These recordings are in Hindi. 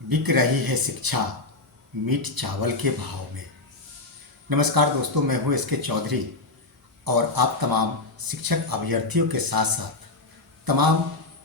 बिक रही है शिक्षा मीठ चावल के भाव में। नमस्कार दोस्तों, मैं हूं एस के चौधरी और आप तमाम शिक्षक अभ्यर्थियों के साथ साथ तमाम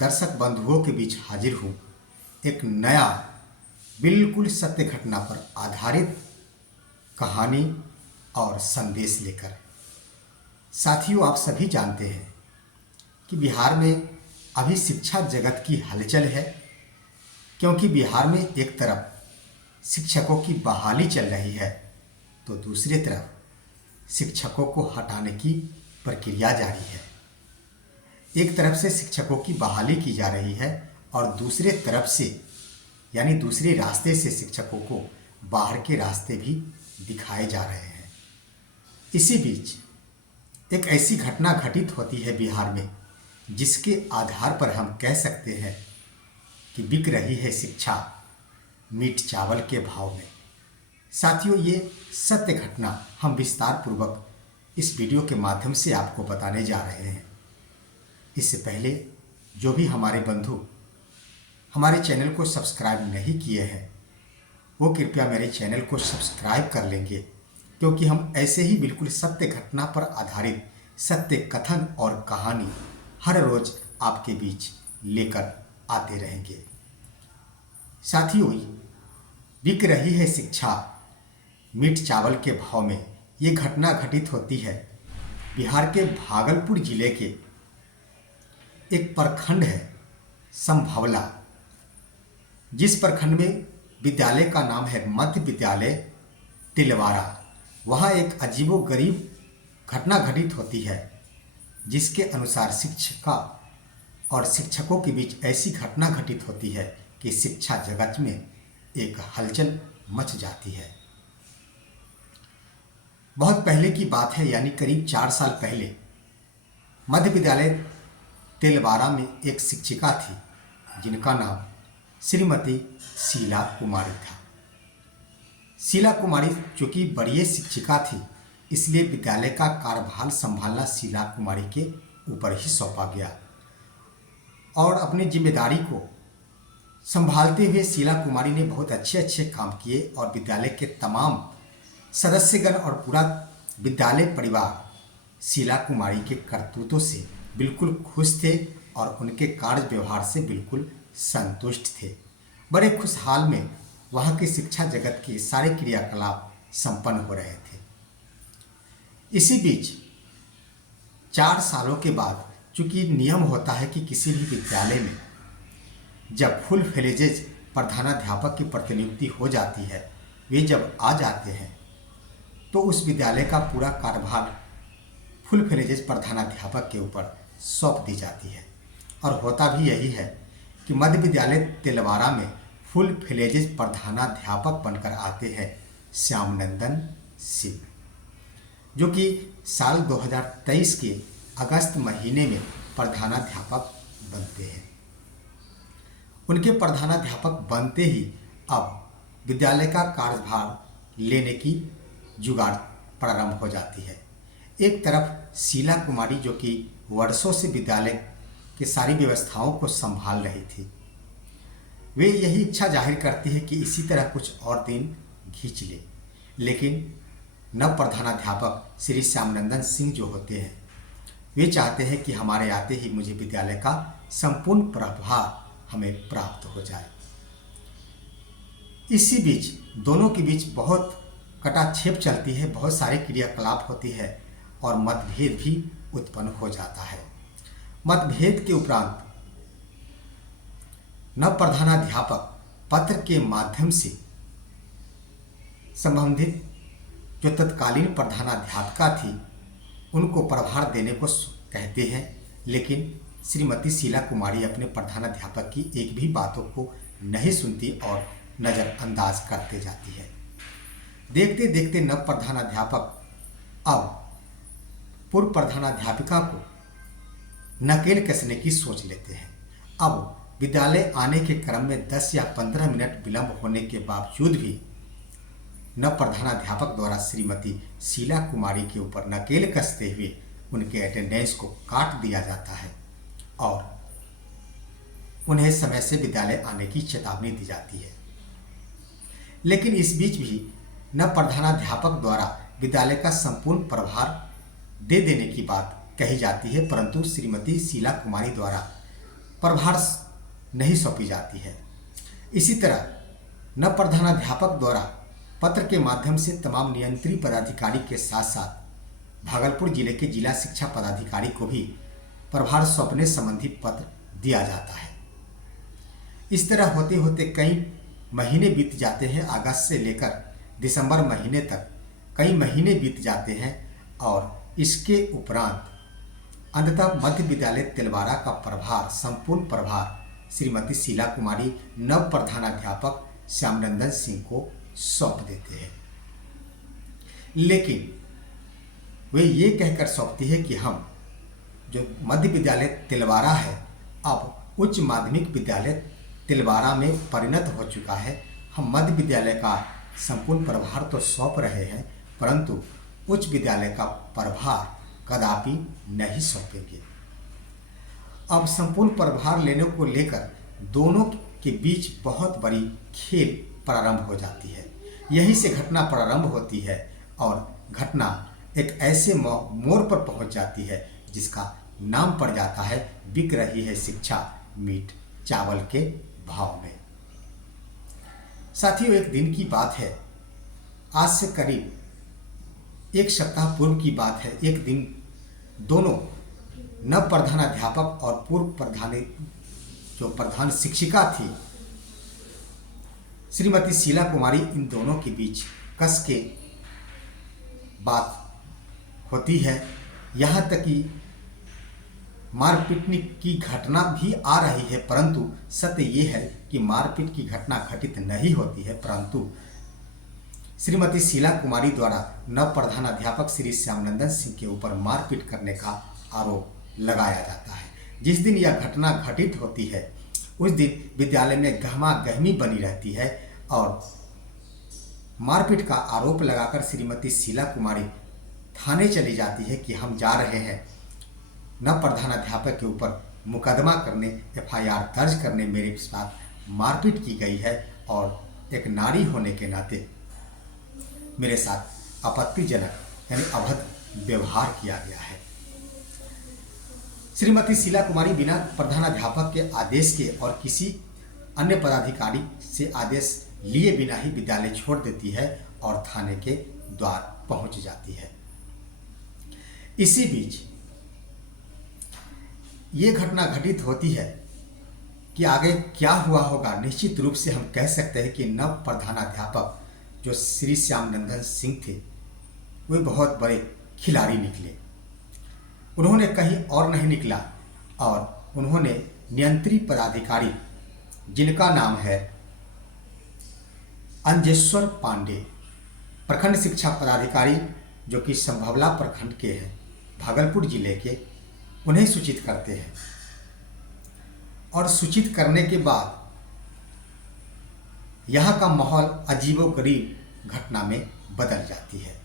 दर्शक बंधुओं के बीच हाजिर हूं एक नया बिल्कुल सत्य घटना पर आधारित कहानी और संदेश लेकर। साथियों, आप सभी जानते हैं कि बिहार में अभी शिक्षा जगत की हलचल है, क्योंकि बिहार में एक तरफ शिक्षकों की बहाली चल रही है तो दूसरी तरफ शिक्षकों को हटाने की प्रक्रिया जारी है। एक तरफ से शिक्षकों की बहाली की जा रही है और दूसरे तरफ से यानी दूसरे रास्ते से शिक्षकों को बाहर के रास्ते भी दिखाए जा रहे हैं। इसी बीच एक ऐसी घटना घटित होती है बिहार में जिसके आधार पर हम कह सकते हैं कि बिक रही है शिक्षा मीठ चावल के भाव में। साथियों, ये सत्य घटना हम विस्तार पूर्वक इस वीडियो के माध्यम से आपको बताने जा रहे हैं। इससे पहले जो भी हमारे बंधु हमारे चैनल को सब्सक्राइब नहीं किए हैं वो कृपया मेरे चैनल को सब्सक्राइब कर लेंगे, क्योंकि हम ऐसे ही बिल्कुल सत्य घटना पर आधारित सत्य कथन और कहानी हर रोज आपके बीच लेकर आते रहेंगे। साथियों, बिक रही है शिक्षा मीठ चावल के भाव में। ये घटना घटित होती है बिहार के भागलपुर जिले के एक प्रखंड है संभवला, जिस प्रखंड में विद्यालय का नाम है मध्य विद्यालय तिलवारा। वहाँ एक अजीबोगरीब घटना घटित होती है जिसके अनुसार शिक्षिका और शिक्षकों के बीच ऐसी घटना घटित होती है कि शिक्षा जगत में एक हलचल मच जाती है। बहुत पहले की बात है, यानी करीब 4 साल पहले मध्य विद्यालय तेलवारा में एक शिक्षिका थी जिनका नाम श्रीमती शीला कुमारी था। शीला कुमारी चूँकि बड़ी शिक्षिका थी, इसलिए विद्यालय का कार्यभार संभालना शीला कुमारी के ऊपर ही सौंपा गया और अपनी जिम्मेदारी को संभालते हुए शीला कुमारी ने बहुत अच्छे काम किए और विद्यालय के तमाम सदस्यगण और पूरा विद्यालय परिवार शीला कुमारी के करतूतों से बिल्कुल खुश थे और उनके कार्य व्यवहार से बिल्कुल संतुष्ट थे। बड़े खुशहाल में वहाँ के शिक्षा जगत के सारे क्रियाकलाप संपन्न हो रहे थे। इसी बीच 4 सालों के बाद, चूँकि नियम होता है कि किसी भी विद्यालय में जब फुल फ्लेजेज प्रधानाध्यापक की प्रतिनियुक्ति हो जाती है, वे जब आ जाते हैं तो उस विद्यालय का पूरा कार्यभार फुल फ्लेजेज प्रधानाध्यापक के ऊपर सौंप दी जाती है। और होता भी यही है कि मध्य विद्यालय तिलवारा में फुल फ्लेजेज प्रधानाध्यापक बनकर आते हैं श्यामनंदन सिंह, जो कि साल 2023 के अगस्त महीने में प्रधानाध्यापक बनते हैं। उनके प्रधानाध्यापक बनते ही अब विद्यालय का कार्यभार लेने की जुगाड़ प्रारंभ हो जाती है। एक तरफ शीला कुमारी, जो कि वर्षों से विद्यालय की सारी व्यवस्थाओं को संभाल रही थी, वे यही इच्छा जाहिर करती है कि इसी तरह कुछ और दिन खींच ले। लेकिन नव प्रधानाध्यापक श्री श्यामनंदन सिंह जो होते हैं, वे चाहते हैं कि हमारे आते ही मुझे विद्यालय का संपूर्ण प्रभार हमें प्राप्त हो जाए। इसी बीच दोनों के बीच बहुत कटाक्षेप चलती है, बहुत सारे क्रियाकलाप होती है और मतभेद भी उत्पन्न हो जाता है। मतभेद के उपरांत नव प्रधानाध्यापक पत्र के माध्यम से संबंधित जो तत्कालीन प्रधानाध्यापिका थी उनको प्रभार देने को कहते हैं, लेकिन श्रीमती शीला कुमारी अपने प्रधानाध्यापक की एक भी बातों को नहीं सुनती और नज़रअंदाज करते जाती है। देखते देखते नव प्रधानाध्यापक अब पूर्व प्रधानाध्यापिका को नकेल कसने की सोच लेते हैं। अब विद्यालय आने के क्रम में 10 या 15 मिनट विलंब होने के बावजूद भी नव प्रधानाध्यापक द्वारा श्रीमती शीला कुमारी के ऊपर नकेल कसते हुए उनके अटेंडेंस को काट दिया जाता है और उन्हें समय से विद्यालय आने की चेतावनी दी जाती है। लेकिन इस बीच भी न प्रधानाध्यापक द्वारा विद्यालय का संपूर्ण प्रभार दे देने की बात कही जाती है, परंतु श्रीमती शीला कुमारी द्वारा प्रभार नहीं सौंपी जाती है। इसी तरह न प्रधानाध्यापक द्वारा पत्र के माध्यम से तमाम नियंत्री पदाधिकारी के साथ साथ भागलपुर जिले के जिला शिक्षा पदाधिकारी को भी प्रभार सौंपने संबंधी पत्र दिया जाता है। इस तरह होते होते कई महीने बीत जाते हैं। अगस्त से लेकर दिसंबर महीने तक कई महीने बीत जाते हैं और इसके उपरांत अंततः मध्य विद्यालय तिलवारा का प्रभार, संपूर्ण प्रभार श्रीमती शीला कुमारी नव प्रधानाध्यापक श्यामनंदन सिंह को सौंप देते हैं। लेकिन वे ये कहकर सौंपती है कि हम जो मध्य विद्यालय तिलवारा है अब उच्च माध्यमिक विद्यालय तिलवारा में परिणत हो चुका है। हम मध्य विद्यालय का संपूर्ण प्रभार तो सौंप रहे हैं, परंतु उच्च विद्यालय का प्रभार कदापि नहीं सौंपेंगे। अब संपूर्ण प्रभार लेने को लेकर दोनों के बीच बहुत बड़ी खेल प्रारंभ हो जाती है। यहीं से घटना प्रारंभ होती है और घटना एक ऐसे मोड़ पर पहुंच जाती है जिसका नाम पड़ जाता है बिक रही है शिक्षा मीट चावल के भाव में। साथियों, एक दिन की बात है, आज से करीब एक सप्ताह पूर्व की बात है। एक दिन दोनों नव प्रधानाध्यापक और पूर्व प्रधान शिक्षिका थी श्रीमती शीला कुमारी, इन दोनों के बीच कस के बात होती है। यहाँ तक कि मारपीट की घटना भी आ रही है, परंतु सत्य ये है कि मारपीट की घटना घटित नहीं होती है, परंतु श्रीमती शीला कुमारी द्वारा नव प्रधानाध्यापक श्री श्यामनंदन सिंह के ऊपर मारपीट करने का आरोप लगाया जाता है। जिस दिन यह घटना घटित होती है उस दिन विद्यालय में गहमा गहमी बनी रहती है और मारपीट का आरोप लगाकर श्रीमती शीला कुमारी थाने चली जाती है कि हम जा रहे हैं नव प्रधानाध्यापक के ऊपर मुकदमा करने, FIR दर्ज करने, मेरे साथ मारपीट की गई है और एक नारी होने के नाते मेरे साथ आपत्तिजनक यानी अभद्र व्यवहार किया गया है। श्रीमती शीला कुमारी बिना प्रधानाध्यापक के आदेश के और किसी अन्य पदाधिकारी से आदेश लिए बिना ही विद्यालय छोड़ देती है और थाने के द्वार पहुंच जाती है। इसी बीच ये घटना घटित होती है कि आगे क्या हुआ होगा, निश्चित रूप से हम कह सकते हैं कि नव प्रधानाध्यापक जो श्री श्यामनंदन सिंह थे वे बहुत बड़े खिलाड़ी निकले। उन्होंने कहीं और नहीं निकला और उन्होंने नियंत्री पदाधिकारी जिनका नाम है अंजेश्वर पांडे, प्रखंड शिक्षा पदाधिकारी जो कि संभवला प्रखंड के हैं, भागलपुर जिले के, उन्हें सूचित करते हैं और सूचित करने के बाद यहाँ का माहौल अजीबोगरीब घटना में बदल जाती है।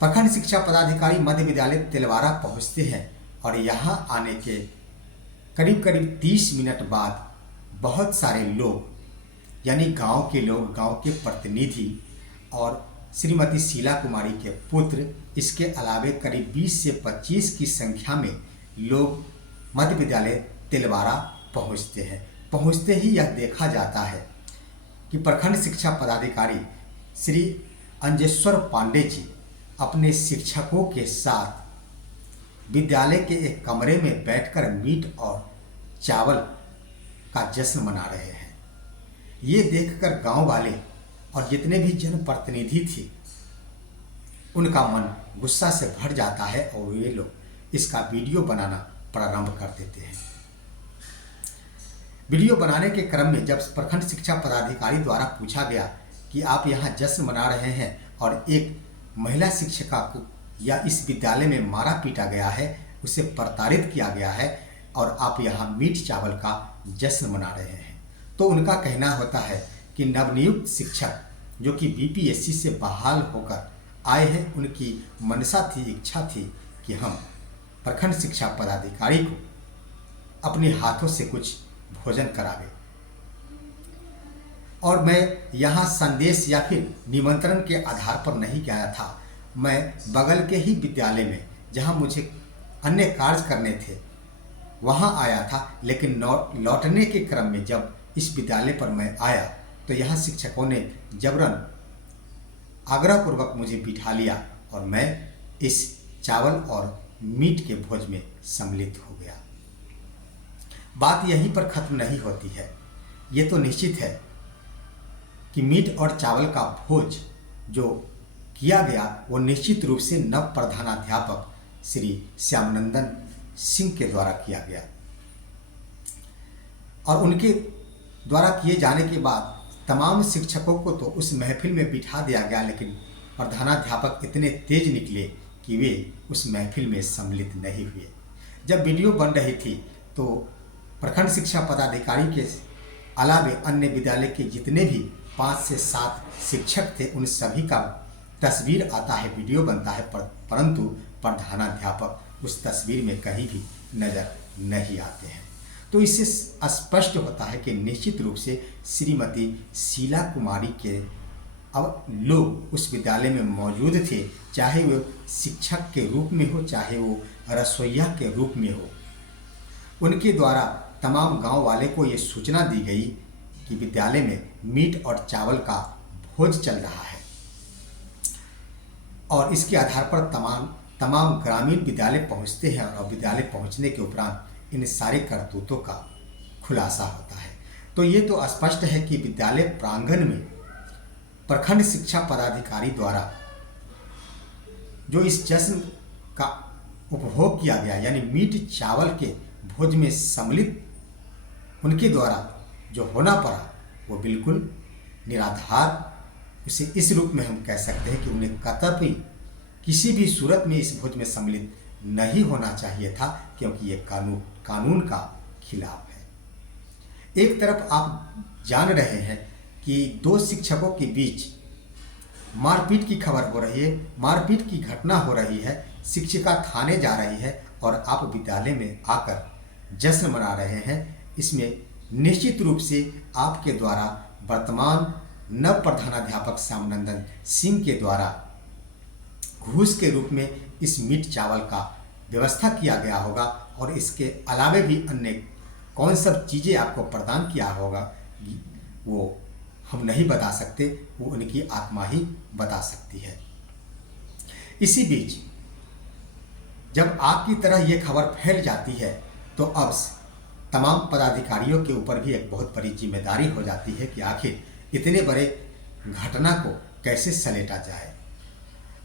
प्रखंड शिक्षा पदाधिकारी मध्य विद्यालय तिलवारा पहुँचते हैं और यहाँ आने के करीब करीब 30 मिनट बाद बहुत सारे लोग यानी गांव के लोग, गांव के प्रतिनिधि और श्रीमती शीला कुमारी के पुत्र, इसके अलावे करीब 20 से 25 की संख्या में लोग मध्य विद्यालय तिलवारा पहुंचते हैं। पहुंचते ही यह देखा जाता है कि प्रखंड शिक्षा पदाधिकारी श्री अंजेश्वर पांडे जी अपने शिक्षकों के साथ विद्यालय के एक कमरे में बैठकर मीट और चावल का जश्न मना रहे हैं। ये देखकर गांव वाले और जितने भी जनप्रतिनिधि थे उनका मन गुस्सा से भर जाता है और वे लोग इसका वीडियो बनाना प्रारंभ कर देते हैं। वीडियो बनाने के क्रम में जब प्रखंड शिक्षा पदाधिकारी द्वारा पूछा गया कि आप यहाँ जश्न मना रहे हैं और एक महिला शिक्षिका को या इस विद्यालय में मारा पीटा गया है, उसे प्रताड़ित किया गया है और आप यहाँ मीट चावल का जश्न मना रहे हैं, तो उनका कहना होता है कि नवनियुक्त शिक्षक जो कि BPSC से बहाल होकर आए हैं, उनकी मनसा थी, इच्छा थी कि हम प्रखंड शिक्षा पदाधिकारी को अपने हाथों से कुछ भोजन करावे। और मैं यहाँ संदेश या फिर निमंत्रण के आधार पर नहीं गया था। मैं बगल के ही विद्यालय में, जहाँ मुझे अन्य कार्य करने थे, वहाँ आया था। लेकिन लौटने के क्रम में जब इस विद्यालय पर मैं आया तो यहाँ शिक्षकों ने जबरन आग्रहपूर्वक मुझे बिठा लिया और मैं इस चावल और मीट के भोज में सम्मिलित हो गया। बात यहीं पर खत्म नहीं होती है। ये तो निश्चित है कि मीट और चावल का भोज जो किया गया वो निश्चित रूप से नव प्रधानाध्यापक श्री श्यामनंदन सिंह के द्वारा किया गया। और उनके द्वारा किए जाने के बाद तमाम शिक्षकों को तो उस महफिल में बिठा दिया गया, लेकिन प्रधानाध्यापक इतने तेज निकले कि वे उस महफिल में सम्मिलित नहीं हुए। जब वीडियो बन रही थी तो प्रखंड शिक्षा पदाधिकारी के अलावे अन्य विद्यालय के जितने भी 5 से 7 शिक्षक थे, उन सभी का तस्वीर आता है, वीडियो बनता है, परंतु प्रधानाध्यापक उस तस्वीर में कहीं भी नजर नहीं आते हैं। तो इससे स्पष्ट होता है कि निश्चित रूप से श्रीमती शीला कुमारी के अब लोग उस विद्यालय में मौजूद थे, चाहे वो शिक्षक के रूप में हो, चाहे वो रसोइया के रूप में हो। उनके द्वारा तमाम गांव वाले को ये सूचना दी गई कि विद्यालय में मीट और चावल का भोज चल रहा है, और इसके आधार पर तमाम ग्रामीण विद्यालय पहुंचते हैं और विद्यालय पहुंचने के उपरांत इन सारे करतूतों का खुलासा होता है। तो ये तो स्पष्ट है कि विद्यालय प्रांगण में प्रखंड शिक्षा पदाधिकारी द्वारा जो इस जश्न का उपभोग किया गया, यानी मीट चावल के भोज में सम्मिलित उनके द्वारा जो होना पड़ा, वो बिल्कुल निराधार। उसे इस रूप में हम कह सकते हैं कि उन्हें कतई किसी भी सूरत में इस भोज में सम्मिलित नहीं होना चाहिए था, क्योंकि ये कानून का खिलाफ है। एक तरफ आप जान रहे हैं कि 2 शिक्षकों के बीच मारपीट की खबर हो रही है, मारपीट की घटना हो रही है, शिक्षिका थाने जा रही है और आप विद्यालय में आकर जश्न मना रहे हैं। इसमें निश्चित रूप से आपके द्वारा वर्तमान नव प्रधानाध्यापक श्यामनंदन सिंह के द्वारा घूस के रूप में इस मीट चावल का व्यवस्था किया गया होगा, और इसके अलावे भी अन्य कौन सब चीज़ें आपको प्रदान किया होगा वो हम नहीं बता सकते, वो उनकी आत्मा ही बता सकती है। इसी बीच जब आपकी तरह ये खबर फैल जाती है तो अब तमाम पदाधिकारियों के ऊपर भी एक बहुत बड़ी जिम्मेदारी हो जाती है कि आखिर इतने बड़े घटना को कैसे समेटा जाए।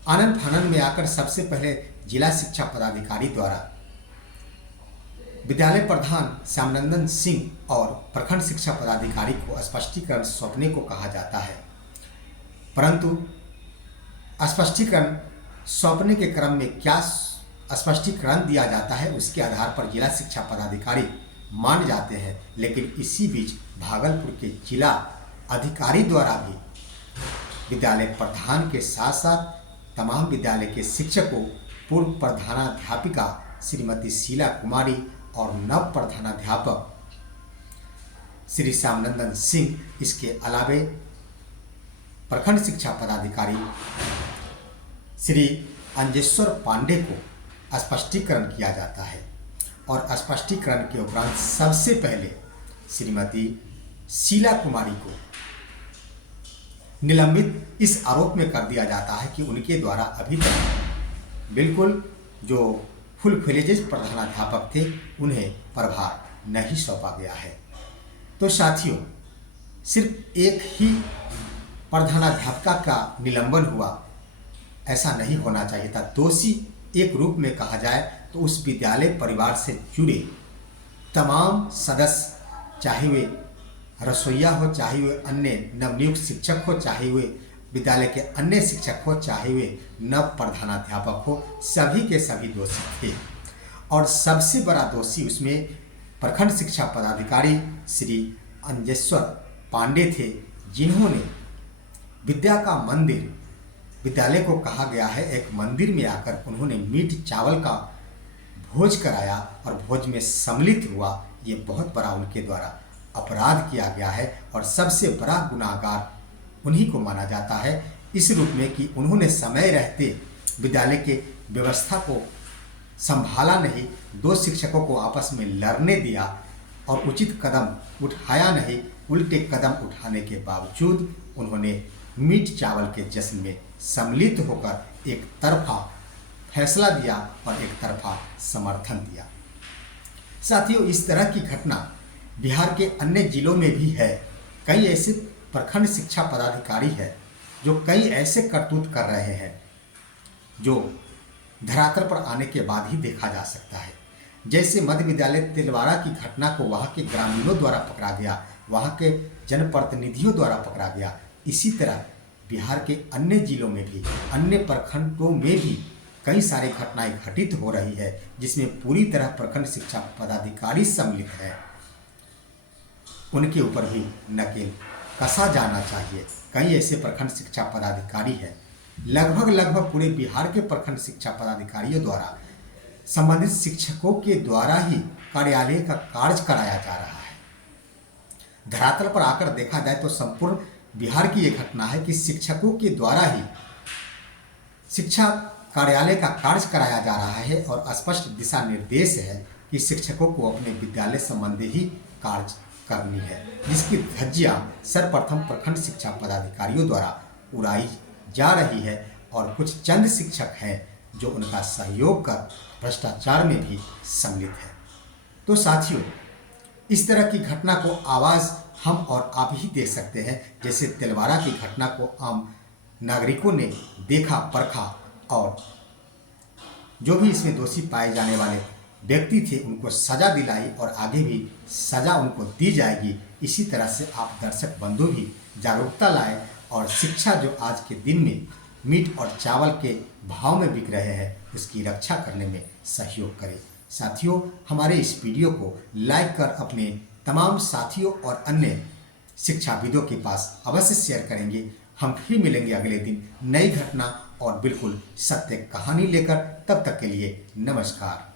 आनन फानन में आकर सबसे पहले जिला शिक्षा पदाधिकारी द्वारा विद्यालय प्रधान श्यामनंदन सिंह और प्रखंड शिक्षा पदाधिकारी को स्पष्टीकरण सौंपने को कहा जाता है, परंतु स्पष्टीकरण सौंपने के क्रम में क्या स्पष्टीकरण दिया जाता है उसके आधार पर जिला शिक्षा पदाधिकारी मान जाते हैं। लेकिन इसी बीच भागलपुर के जिला अधिकारी द्वारा भी विद्यालय प्रधान के साथ साथ तमाम विद्यालय के शिक्षकों, पूर्व प्रधानाध्यापिका श्रीमती शीला कुमारी और नव प्रधानाध्यापक श्री श्यामनंदन सिंह, इसके अलावे प्रखंड शिक्षा पदाधिकारी श्री अंजेश्वर पांडे को स्पष्टीकरण किया जाता है। और स्पष्टीकरण के उपरांत सबसे पहले श्रीमती शीला कुमारी को निलंबित इस आरोप में कर दिया जाता है कि उनके द्वारा अभी तक बिल्कुल जो फुल फ्लेजेज प्रधानाध्यापक थे उन्हें प्रभार नहीं सौंपा गया है। तो साथियों, सिर्फ एक ही प्रधानाध्यापिका का निलंबन हुआ ऐसा नहीं होना चाहिए था। दोषी एक रूप में कहा जाए तो उस विद्यालय परिवार से जुड़े तमाम सदस्य, चाहे वे रसोइया हो, चाहे वे अन्य नवनियुक्त शिक्षक हो, चाहे वे विद्यालय के अन्य शिक्षक हो, चाहे वे नव प्रधानाध्यापक हो, सभी के सभी दोषी थे। और सबसे बड़ा दोषी उसमें प्रखंड शिक्षा पदाधिकारी श्री अंजेश्वर पांडे थे, जिन्होंने विद्या का मंदिर, विद्यालय को कहा गया है एक मंदिर में आकर उन्होंने मीट चावल का भोज कराया और भोज में सम्मिलित हुआ। ये बहुत बड़ा उनके द्वारा अपराध किया गया है और सबसे बड़ा गुनाहगार उन्हीं को माना जाता है, इस रूप में कि उन्होंने समय रहते विद्यालय के व्यवस्था को संभाला नहीं, दो शिक्षकों को आपस में लड़ने दिया और उचित कदम उठाया नहीं। उल्टे कदम उठाने के बावजूद उन्होंने मीट चावल के जश्न में सम्मिलित होकर एक तरफा फैसला दिया और एक तरफा समर्थन दिया। साथियों, इस तरह की घटना बिहार के अन्य जिलों में भी है। कई ऐसे प्रखंड शिक्षा पदाधिकारी हैं जो कई ऐसे करतूत कर रहे हैं जो धरातल पर आने के बाद ही देखा जा सकता है। जैसे मध्य विद्यालय तिलवाड़ा की घटना को वहाँ के ग्रामीणों द्वारा पकड़ा गया, वहाँ के जनप्रतिनिधियों द्वारा पकड़ा गया, इसी तरह बिहार के अन्य जिलों में भी, अन्य प्रखंडों में भी कई सारी घटनाएं घटित हो रही है जिसमें पूरी तरह प्रखंड शिक्षा पदाधिकारी सम्मिलित है। उनके ऊपर भी नकेल कसा जाना चाहिए। कई ऐसे प्रखंड शिक्षा पदाधिकारी हैं, लगभग पूरे बिहार के प्रखंड शिक्षा पदाधिकारियों द्वारा संबंधित शिक्षकों के द्वारा ही कार्यालय का कार्य कराया जा रहा है। धरातल पर आकर देखा जाए तो संपूर्ण बिहार की ये घटना है कि शिक्षकों के द्वारा ही शिक्षा कार्यालय का कार्य कराया जा रहा है और स्पष्ट दिशा निर्देश है कि शिक्षकों को अपने विद्यालय संबंधी ही कार्य करनी है, जिसकी धज्जियां सर्वप्रथम प्रखंड शिक्षा पदाधिकारियों द्वारा उड़ाई जा रही है और कुछ चंद शिक्षक हैं जो उनका सहयोग कर भ्रष्टाचार में भी सम्मिलित है। तो साथियों, इस तरह की घटना को आवाज़ हम और आप ही दे सकते हैं। जैसे तिलवाड़ा की घटना को आम नागरिकों ने देखा, परखा और जो भी इसमें दोषी पाए जाने वाले व्यक्ति थे उनको सज़ा दिलाई और आगे भी सज़ा उनको दी जाएगी। इसी तरह से आप दर्शक बंधु भी जागरूकता लाएं और शिक्षा जो आज के दिन में मीट और चावल के भाव में बिक रहे हैं उसकी रक्षा करने में सहयोग करें। साथियों, हमारे इस वीडियो को लाइक कर अपने तमाम साथियों और अन्य शिक्षाविदों के पास अवश्य शेयर करेंगे। हम फिर मिलेंगे अगले दिन नई घटना और बिल्कुल सत्य कहानी लेकर। तब तक के लिए नमस्कार।